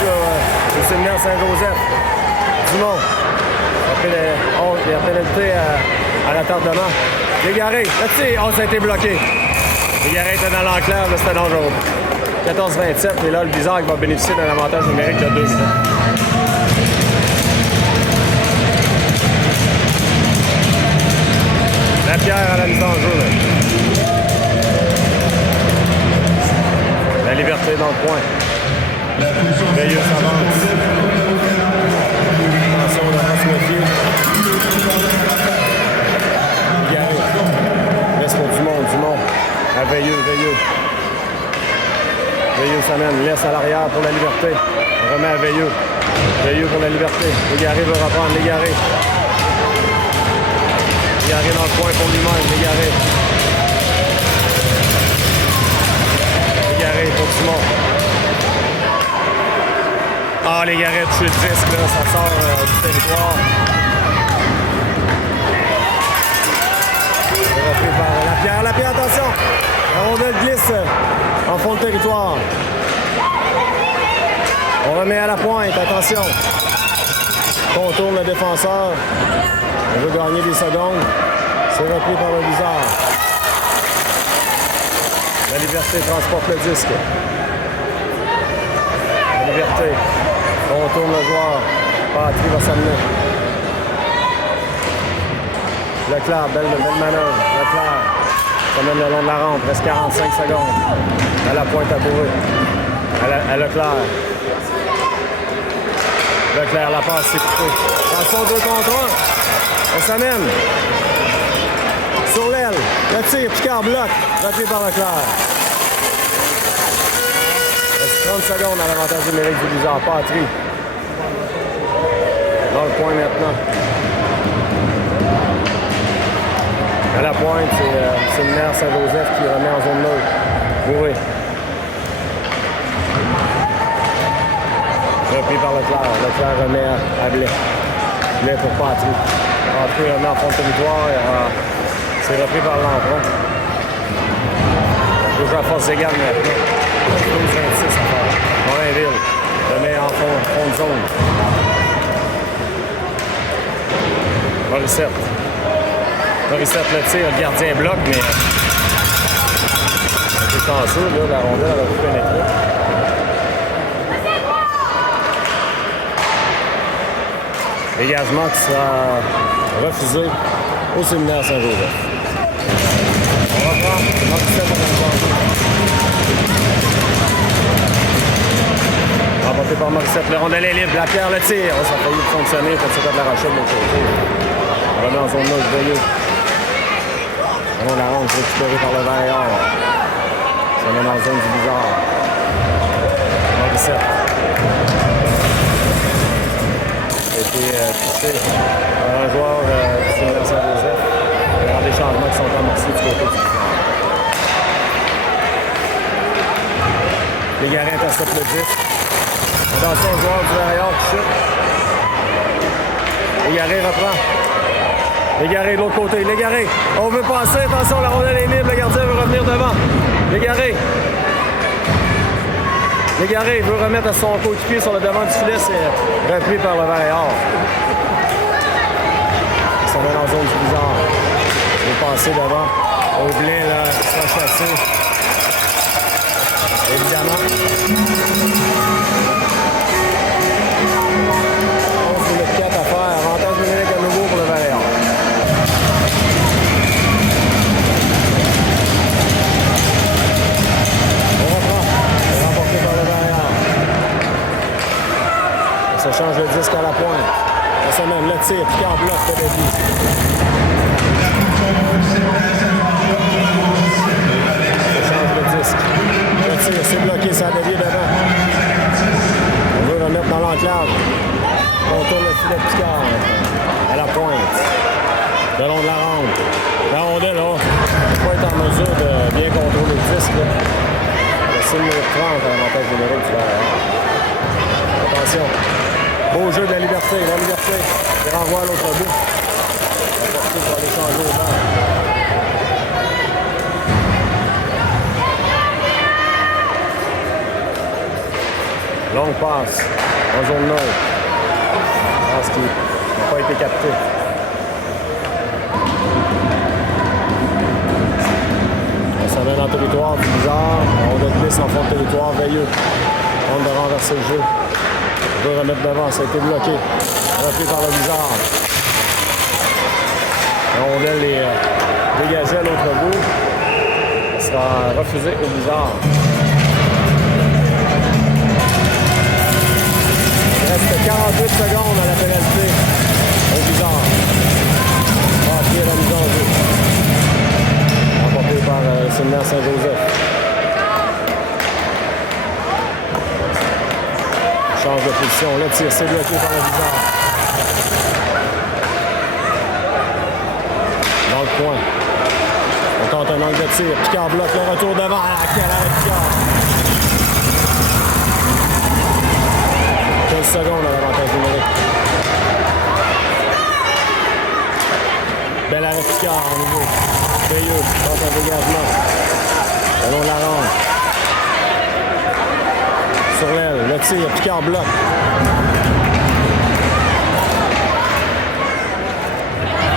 Séminaire Saint-Joseph. Dumont. Il y a pénalité à l'attardement. Légaré. Là, ça a été bloqué. Légaré était dans l'enclave. C'était dangereux. 14-27. Et là, le Bizarre qui va bénéficier d'un avantage numérique de 2 minutes. Lapierre à la mise en jeu. La Liberté dans le coin. Veilleux s'avance. Attention, on avance le pied. Laisse pour Dumont. À Veilleux. Veilleux s'amène. Laisse à l'arrière pour la Liberté. On remet à Veilleux. Veilleux pour la Liberté. Légaré veut reprendre. Légaré dans le coin pour lui-même, Légaré pour Dumont. Ah, Légaré touche le disque, là, ça sort du territoire. C'est repris par Lapierre, attention! La rondelle glisse en fond de territoire. On remet à la pointe, attention. Contourne le défenseur. On veut gagner des secondes. C'est repris par le Bizarre. La Liberté transporte le disque. La Liberté. On tourne le joueur. Patry va s'amener. Leclerc, belle manœuvre. Leclerc s'amène le long de la rampe. Reste 45 secondes. À la pointe à Bourré. À Leclerc. Leclerc, la passe, c'est coupé. Attention, 2 contre 1. On s'amène. Sur l'aile. Le tir, Picard bloc, rappelé par Leclerc. Il reste 30 secondes à l'avantage numérique du Blizzard. Patry. Dans le point maintenant. À la pointe, c'est Séminaire Saint-Joseph qui remet en zone neutre. Bourré. Repris par Leclerc. Leclerc remet à Blais. Blais pour Patry. Patry remet en fond de territoire. C'est repris par Lampron. Toujours à force égale maintenant. 12-26 à faire. Morinville remet en fond de zone. Morissette. Morissette le tire, le gardien bloque, mais c'est chanceux, là, la rondelle a pu pénétrer. Dégagement qui sera refusé au séminaire Saint-Joseph. On reprend Morissette à l'enjeu. Remporté par Morissette, le rondelle est libre, Lapierre le tire. Ça a failli fonctionner pour ce cas de la Rochelle de l'autre côté. On remet en zone neutre, Veilleux. On la ronde récupérée par le Vaillard. Ça met dans la zone du Blizzard. Morissette. A été touché par un joueur du séminaire Saint-Joseph. Il y aura des changements qui sont amorcés du côté du Blizzard. Les Garins interceptent le 10. Attention au joueur du Vaillard qui chute. Légaré reprend. Légaré de l'autre côté. Légaré. On veut passer. Attention, la rondelle est libre. Le gardien veut revenir devant. Légaré. Légaré veut remettre son coéquipier sur le devant du filet. C'est repris par le Vaillard. Ils sont dans la zone du Blizzard. Il veut passer devant. Aublin, là, sera chassé. Évidemment. 11 minutes 4 à faire. Avantage numérique à nouveau pour le Vaillard. On reprend. C'est remporté par le Vaillard. Ça change le disque à la pointe. Ça mène le tir. Picard bloc de début. Ça change le disque. Le tir, c'est bloqué. Ça a dévié devant. On veut remettre dans l'enclave. On tourne le filet de Picard à la pointe. Le long de la ronde. La rondelle, là, ne pas être en mesure de bien contrôler le disque. Là. Le 6 minutes 30 à l'avantage numérique du Vaillard. Attention. Beau jeu de la Liberté. La Liberté qui renvoie à l'autre bout. La portée pour aller changer au banc. Longue passe en zone neutre. Passe qui n'a pas été capté. On s'en va dans le territoire du Blizzard. On a glisse en fond de territoire. Veilleux. On de renverser le jeu. On veut remettre devant. Ça a été bloqué. Repris par le Blizzard. La rondelle est dégagée à l'autre bout. Ça sera refusé au Blizzard. Il reste 48 secondes à la pénalité au Blizzard. Patry à la mise en jeu. Remporté par le séminaire Saint-Joseph. Change de position. Le tir, c'est bloqué par le Blizzard. Dans le coin. On tente un angle de tir. Picard bloque le retour devant. Quel arrêt Picard. 15 secondes à l'avantage numérique. Bel arrêt Picard en nouveau. Veilleux, tente un dégagement. Le long de la ronde. Sur l'aile, le tir, Picard bloque.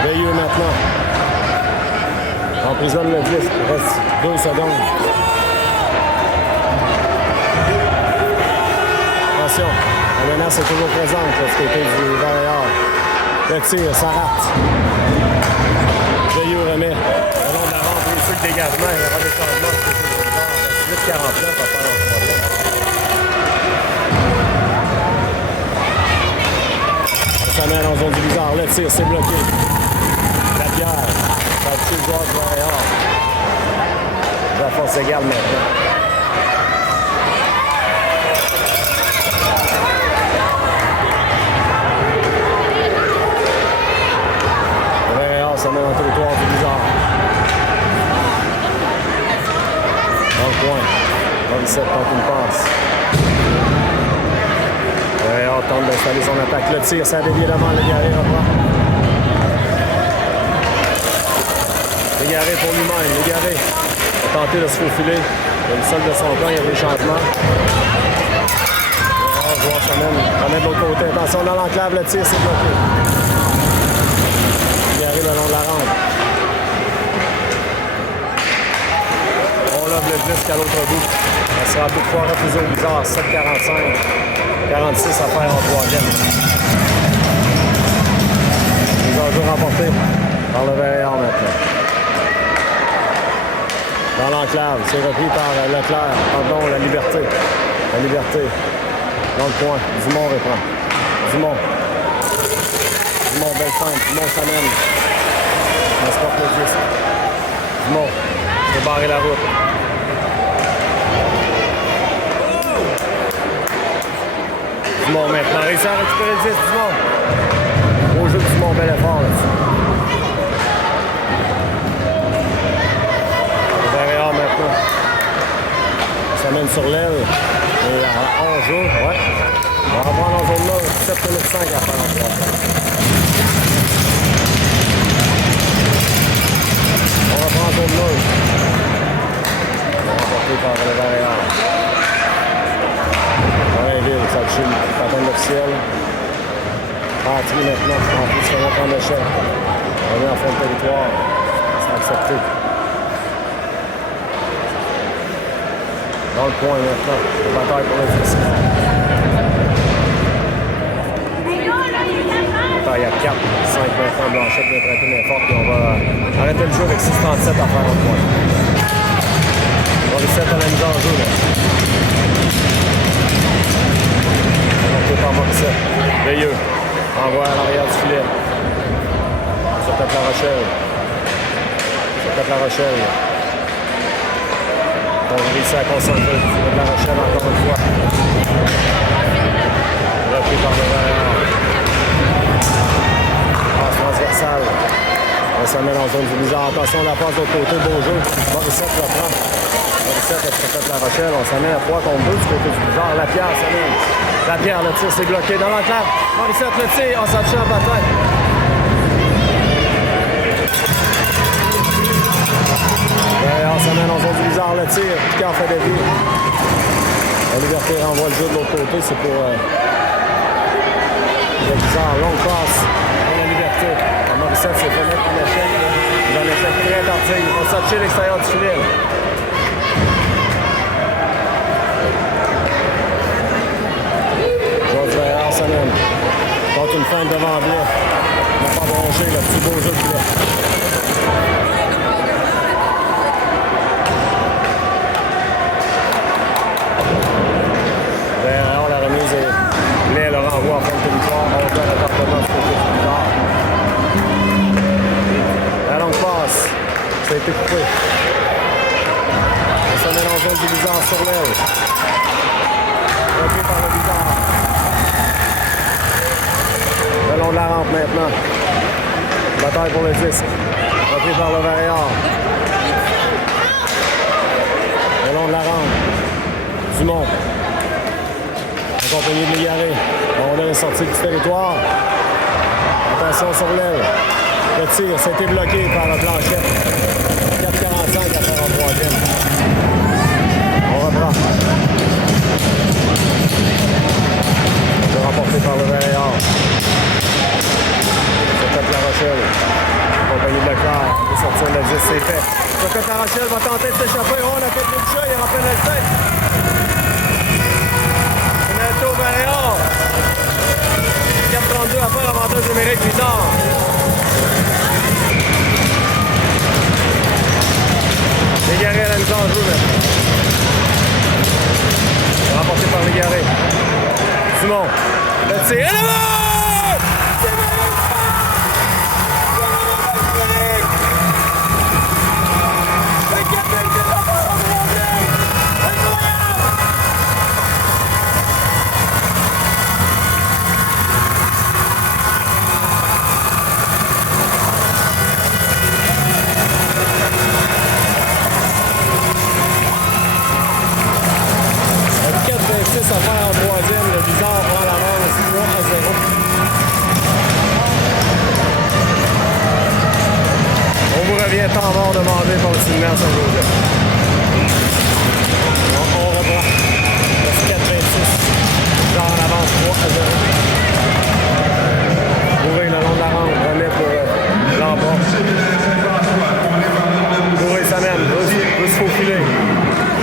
Veilleux maintenant. Emprisonne le disque. Il reste 2 secondes. Attention. La menace est toujours présente là, du côté du Vaillard. Le tir, ça rate. Veilleux remet. Le long de la rampe, réussit le dégagement. Il y aura des changements du côté du Blizzard. Il reste 8-49 à faire en 3 temps. Ça mène en zone du Blizzard. Le tir, c'est bloqué. Lapierre. Ça va toucher le joueur du Montréal. La force égale maintenant. Montréal, ça met dans le territoire du Bizarre. Dans le coin. Morissette tente une passe. Montréal tente d'installer son attaque. Le tir, ça dévie devant. Légaré reprend. Légaré pour lui-même. Légaré a tenté de se faufiler. Il a le sol de son camp, il y a des changements. Le joueur s'amène de l'autre côté. Attention dans l'enclave, le tir, c'est bloqué. Légaré le long de la rampe. On lève le disque à l'autre bout. Ça sera toutefois refusé au Bizarre. 7-45. 46 à faire en troisième. Les enjeux remportés par le Montréal maintenant. Dans l'enclave, c'est repris par Leclerc. Pardon, la Liberté. La Liberté. Dans le coin. Dumont reprend. Dumont. Dumont, belle feinte. Dumont s'amène. Transporte le disque. Dumont. Il faut barrer la route. Dumont maintenant. Réussi à récupérer le disque. Dumont. Au jeu de Dumont, bel effort là-dessus. Maintenant. Ça mène sur l'aile. Et en jeu, ouais. On va reprendre en zone là. 7 minutes 5 à faire en 3. On reprend en zone là. On va remporter par le Montréal. Morinville, ça tue une patente officielle. Rentrer maintenant. En plus, on va prendre le chef. On est en fond de territoire. C'est accepté. Dans le coin maintenant, le bataille pour le 10. Bataille à 4, 5 maintenant, Blanchette vient traiter main forte et on va arrêter le jeu avec 6-37 à faire en point. Morissette à la mise en jeu là. Monté par Morissette. Veilleux. Envoie à l'arrière du filet. Sur tête La Rochelle. Sur tête La Rochelle. On réussit à concentrer de La Rochelle encore une fois. Repris par le Montréal. Passe transversale. On s'amène en zone du Bizarre. Attention, la passe de l'autre côté, beau jeu. Morissette le prend. Morissette a fait La Rochelle. On s'amène à 3 contre 2 du côté du Bizarre. Lapierre s'amène. Lapierre, le tir, c'est bloqué dans l'enclave. Morissette le tir. On s'en tue en bataille. On s'amène en zone du Bizarre, le tir, Picard fait des vies. La Liberté renvoie le jeu de l'autre côté, c'est pour le Bizarre, longue passe pour la Liberté. La Morissette s'est fait mettre en échec. Il en échec très tardif, il va sortir l'extérieur du filet. Georges Verrard s'amène. Tente une feinte devant Blais. Il n'a pas bronché, le petit beau jeu de Blais. Le renvoi en fond de territoire, on fait un appartement du côté du Bizarre. La longue passe, ça a été coupé. On s'amène en zone du Bizarre sur l'aile. Repris par le Bizarre. Le long de la rampe maintenant. Bataille pour le disque. Repris par le Montréal. Le long de la rampe. Dumont. Accompagné de Légaré. On a une sortie du territoire. Attention sur l'aile. Le tir, c'était bloqué par la Blanchette. 4,45 à faire en troisième. On reprend. C'est remporté par le Montréal. C'est fait La Rochelle. Accompagné de Leclerc. On peut sortir le 10, c'est fait. C'est fait La Rochelle va tenter de s'échapper. Oh, on a fait le chat, il est en pénalité. Au Montréal. 4,32 à faire l'avantage numérique Bizarre. Légaré à la mise en jeu. Remporté par Légaré. Dumont. Le tir. Et le but!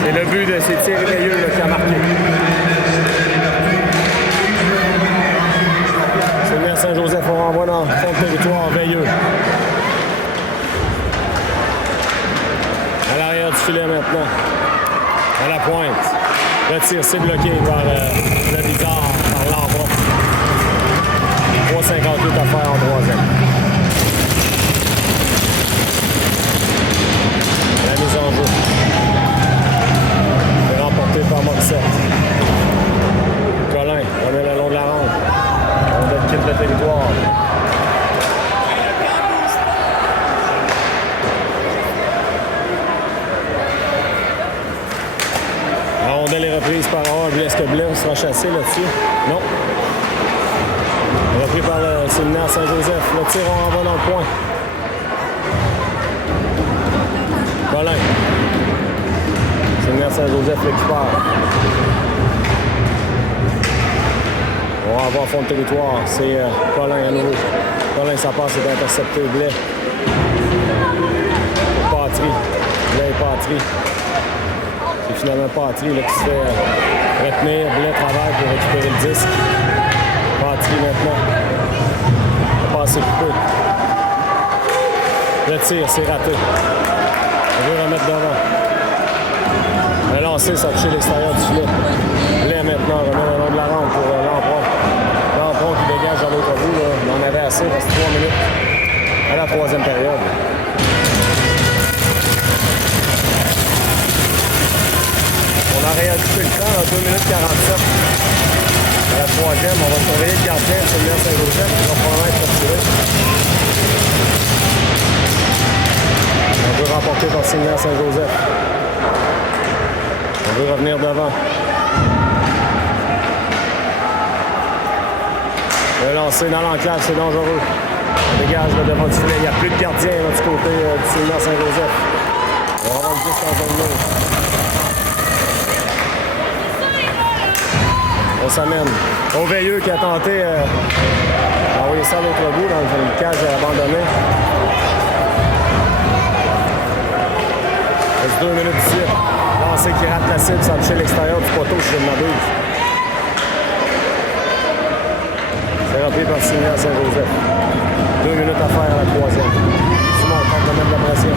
Et le but de ces tirs Veilleux qui a marqué. Séminaire Saint-Joseph, on renvoie dans le fond de territoire Veilleux. À l'arrière du filet maintenant. À la pointe. Le tir, c'est bloqué par le bizarre, par l'envoi. 3,58 à faire en troisième. La mise en jeu. C'est remporté par Morissette. Colin remet le long de la rampe. On quitte le territoire. La rondelle est reprise par Hogg. Est-ce que Blair sera chassé là-dessus? Non. Repris par le séminaire Saint-Joseph. Le tir, on renvoie dans le point. Colin. Séminaire Saint-Joseph récupère. On renvoie au fond de territoire. C'est Colin à nouveau. Colin, ça passe, c'est intercepté. Blais. Pour Patry. Blais et Patry. C'est finalement Patry là, qui se fait retenir. Blais travaille pour récupérer le disque. Patry maintenant. Passer coupé. Le tir, c'est raté. On veut remettre devant. Le lancer, ça a touché l'extérieur du filet. Blais maintenant remet le long de la rampe pour Lampron. Lampron qui dégage dans l'autre bout. Là. On en avait assez, il reste 3 minutes à la troisième période. On a réajusté le temps à 2 minutes 47. À la troisième, on va surveiller le gardien de Séminaire Saint-Joseph qui va probablement être retiré. On veut remporter par Séminaire Saint-Joseph. On veut revenir devant. Le lancer dans l'enclave, c'est dangereux. On dégage le devant du filet. Il n'y a plus de gardien là, du côté du Séminaire Saint-Joseph. On va rendre le disque en zone neutre. On s'amène. Au Veilleux qui a tenté d'envoyer ça à l'autre bout dans une cage abandonnée. Il reste 2 minutes ici. Lancer qui rate la cible, ça a touché l'extérieur du poteau, si je ne m'abuse. C'est repris par Séminaire Saint-Joseph. 2 minutes à faire à la troisième. Simon tente de mettre la pression.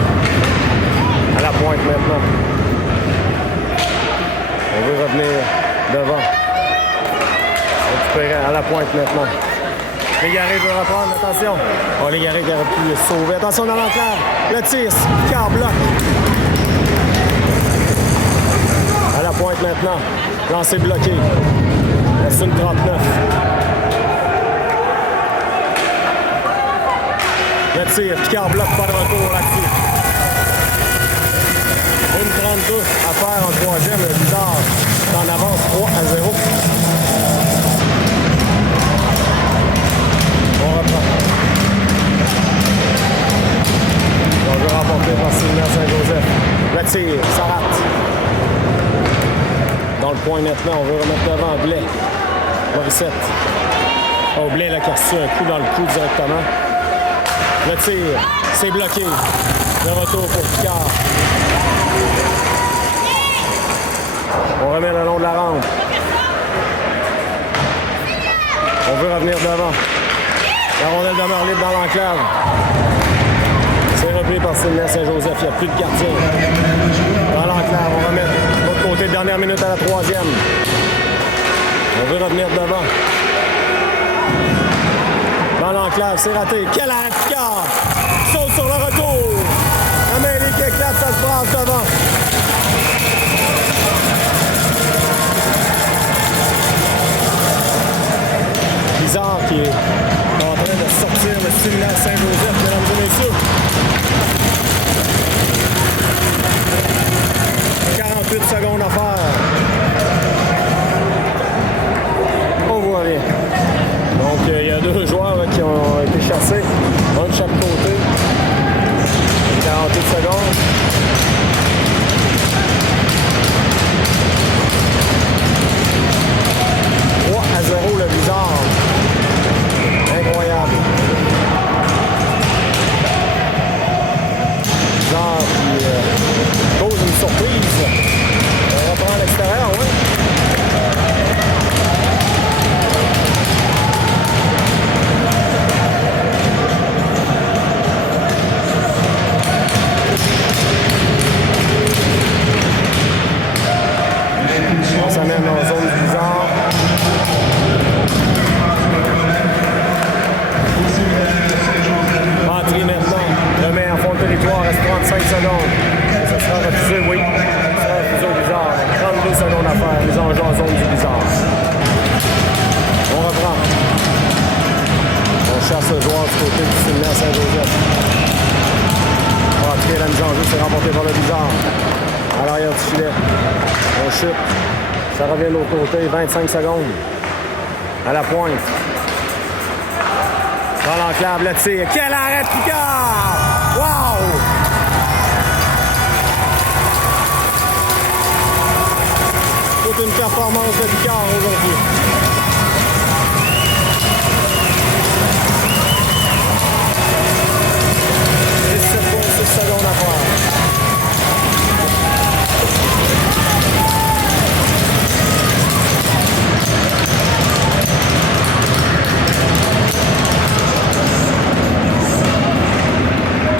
À la pointe maintenant. On veut revenir devant. À la pointe maintenant. Légaré veut reprendre, attention. Oh, Légaré qui aurait pu le sauver. Attention dans l'enclave. Le tir, Picard bloque. À la pointe maintenant. Lancé bloqué. Reste une 39. Le tir, Picard bloque, pas de retour là-dessus. Une 32 à faire en troisième. Le Bizarre est en avance 3-0. On reprend. On veut remporter par Séminaire Saint-Joseph. Le tir, ça rate. Dans le point maintenant, on veut remettre devant Blais. Morissette. Oh, Blais là, qui a reçu un coup dans le cou directement. Le tir, c'est bloqué. Le retour pour Picard. On remet le long de la rampe. On veut revenir devant. La rondelle demeure libre dans l'enclave. C'est repris par Séminaire Saint-Joseph. Il n'y a plus de gardien. Dans l'enclave, on remet de l'autre côté, dernière minute à la troisième. On veut revenir devant. Dans l'enclave, c'est raté. Quel arrêt de Picard! Saute sur le retour. La mêlée qui éclate, ça se brasse devant. Bizarre qui est en train de sortir le Séminaire Saint-Joseph, mesdames et messieurs. 48 secondes à faire. On voit rien. Donc, il y a 2 joueurs là, qui ont été chassés, un de chaque côté. 48 secondes. À 0 le Bizarre. Incroyable. Bizarre qui cause une surprise. c'est remporté par le Blizzard. À l'arrière du filet. On chute. Ça revient de l'autre côté. 25 secondes. À la pointe. Dans l'enclave, le tir. Quel arrêt de Picard! Wow! Toute une performance de Picard aujourd'hui. Secondes à faire.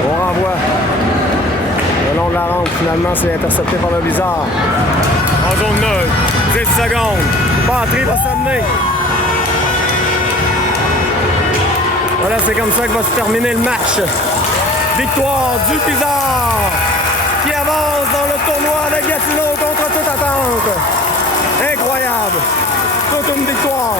On renvoie. Le long de la rampe, finalement, c'est intercepté par le Blizzard. En zone neutre, 10 secondes. Patry va s'amener. Voilà, c'est comme ça que va se terminer le match. Victoire du Blizzard qui avance dans le tournoi de Gatineau contre toute attente. Incroyable. Toute une victoire.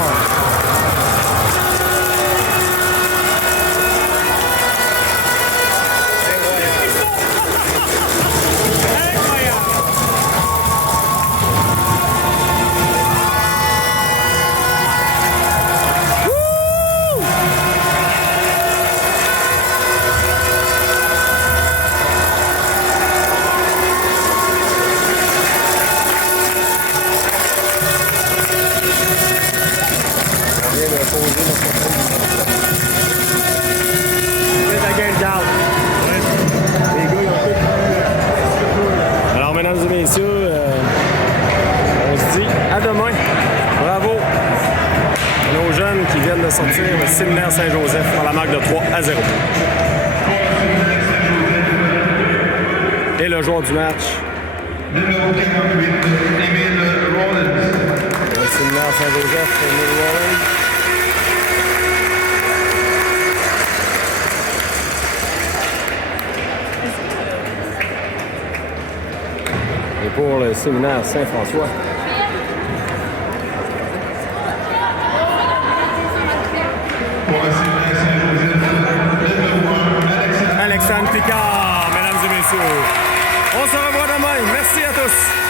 Alors, mesdames et messieurs, on se dit à demain. Bravo à nos jeunes qui viennent de sortir le Séminaire Saint-Joseph par la marque de 3-0. Et le joueur du match. Numéro 48, Émile Rollins. Le Séminaire Saint-Joseph, Émile Rollins. Et pour le Séminaire Saint-François, Pour le Séminaire Saint-Joseph, numéro 1, Alexandre Picard, mesdames et messieurs. On se revoit demain. Merci à tous.